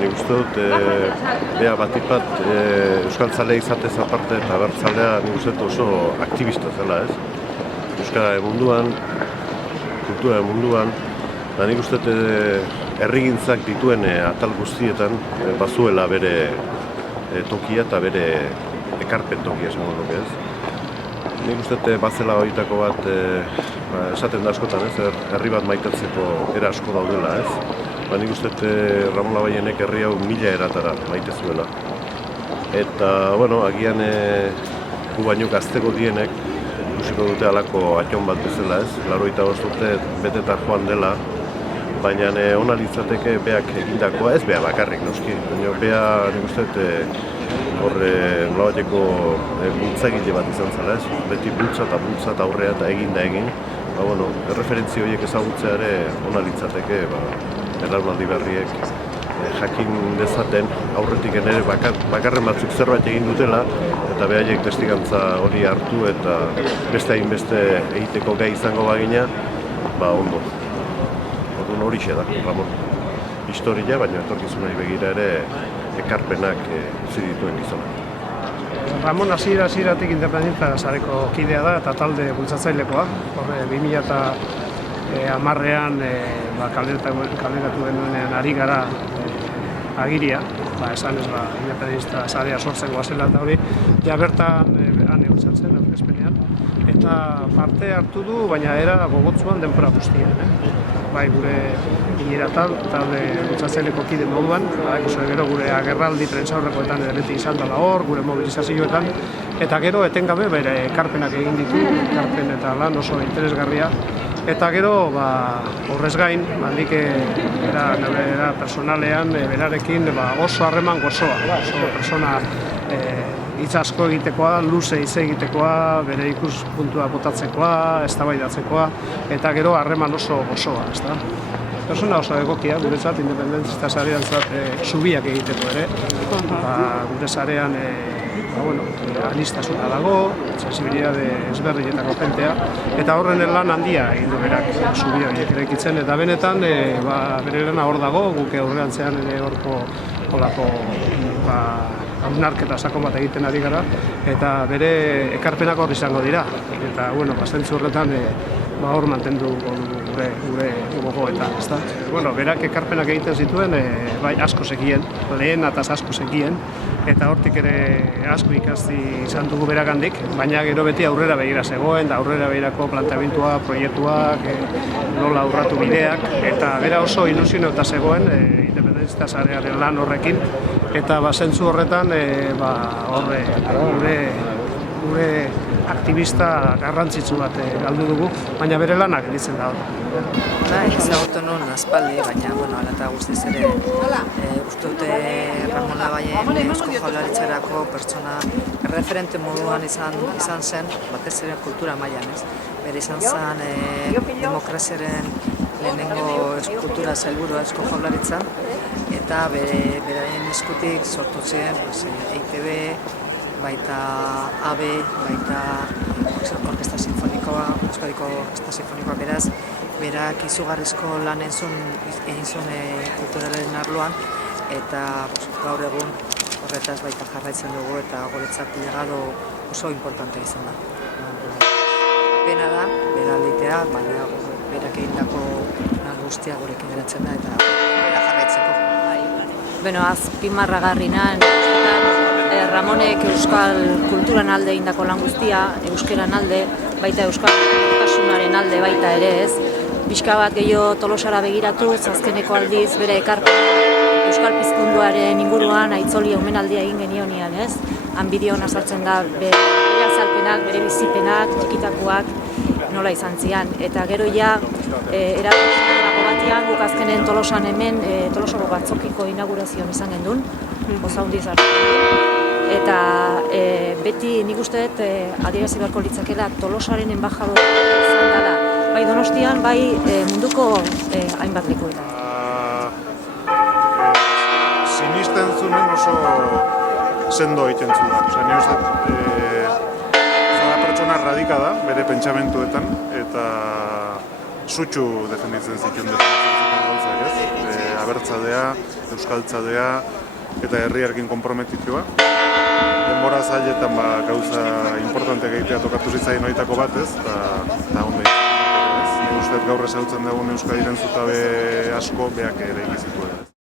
nik uste dut, beha batik bat, euskaltzalea izatez aparte eta abertzalea nik uste dut oso aktivista zela, ez? Euskararen munduan, kulturaren munduan, eta nik uste dut herrigintzak dituen atal guztietan bazuela bere tokia eta bere ekarpen tokia esango nuke, ez? Nik uste dut bazela horietako bat esaten da askotan, ez? Herri bat maitatzeko era asko daudela, ez? Nik uste dut Ramon Labayenek herri hau 1000 eratara maite zuela. Eta, bueno, agian gu baino gazteko dienek ikusiko dute halako atxon bat bezala, ez? 85 urte beteta joan dela, baina ona litzateke beak egindakoa, ez bea bakarrik noski, baina bea nik uste dut nolabaiteko bultzagile bat izan zela, ez? Beti bultza eta aurrea eta egin. Erreferentzia horiek ezagutzea ere ona litzateke, belaunaldi berriek jakin dezaten aurretik ere bakarren batzuk zerbait egin dutela, eta behaiek testigantza hori hartu eta beste hainbeste egiteko gai izango bagina, ondo. Orduan horixe da, Ramon. Historia, baina etorkizunari begira ere ekarpenak utzi dituen gizona. Ramon hasieratik independenta sareko kidea da eta talde bultzatzailekoa. 2010ean kaleratu genuenean ari gara agiria, esanez independentista sarea sortzen goazela eta hori, ja bertan han egon zen aurkezpenean. Eta parte hartu du, baina era gogotsuan denbora guztian. Bai gure hilera talde bultzatzaileko kide moduan, gero gure agerraldi prentsaurrekoetan beti izan dela hor, gure mobilizazioetan, eta gero etengabe bere ekarpenak egin ditu, ekarpen eta lan oso interesgarria. Eta gero, horrez gain, nik era personalean, berarekin oso harreman gozoa, oso persona hitz asko egitekoa, luze hitz egitekoa, bere ikuspuntua botatzekoa, eztabaidatzekoa, eta gero harreman oso gozoa, ezta? Persona oso egokia, guretzat, independentista sareantzat zubiak egiteko ere. Gure sarean anistasuna dago, sensibilidade ezberdinetako jentea, eta horren lan handia egin du berak zubi horiek eraikitzen, eta benetan bere lana hor dago, guk aurrerantzean ere horko hausnarketa sakon bat egiten ari gara, eta bere ekarpenak hor izango dira. Eta, zentzu horretan hor mantendu gure gogoetan, ezta? Berak ekarpenak egiten zituen, asko zekien, lehen ataz asko zekien, eta hortik ere asko ikasi izan dugu beragandik, baina gero beti aurrera begira zegoen, da aurrera begirako planteamentua, proiektuak, nola urratu bideak, eta bera oso ilusionauta zegoen independentista sarearen lan horrekin, eta zentzu horretan gure aktivista garrantzitsu bat galdu dugu, baina bere lanak ditzen da hor. Ezagutu nuen aspaldi, baina hala eta guztiz ere uste dute Ramon Labayen Eusko Jaurlaritzarako pertsona referente moduan izan zen, batez ere kultura mailan, ez? Bere izan zen demokraziaren lehenengo kultura sailburua Eusko Jaurlaritzan, eta beraien eskutik sortu ziren EITB, baita AB, baita Orkestra Sinfonikoa, Euskadiko Orkestra Sinfonikoa beraz, berak izugarrizko lan egin zuen kulturalen arloan, eta gaur egun horretaz baita jarraitzen dugu eta guretzat legado oso importantea izan da. Pena da, bera alditea, baina berak egindako lan guztia gurekin geratzen da eta bera jarraitzeko. Azpimarragarrinan, Ramonek euskal kulturan alde egindako lan guztia, euskeran alde, baita euskal kulturasunaren alde baita ere, ez? Pixka bat gehiago Tolosara begiratu, azkeneko aldiz bere ekarpen euskal pizkunduaren inguruan aitzoli omenaldia egin genionean, ez? Han bideoan azaltzen da bere azalpenak, bere bizipenak, txikitakoak nola izan zian. Eta gero erabiltzeko batean guk azkenen Tolosan hemen Tolosako batzokiko inaugurazioan izan gendun, oso handiz hartu. Eta beti nik uste dut adierazi beharko litzakela Tolosaren enbajador izan dela, bai Donostian, bai munduko hainbat lekuetan. Sinisten zuen oso sendo egiten zuen da. Nire uste pertsona radika da, bere pentsamentuetan, eta sutsu defenditzen zituen gauzak, ez? Abertzadea, euskaltzadea eta herriarekin konprometitua. Denbora zailetan gauza importante gehiagoa tokatu zitzaien horietako bat, ez? Eta ondo izan. Nik uste gaur ezagutzen dugun Euskadiren zutabe asko beak ere egizituela.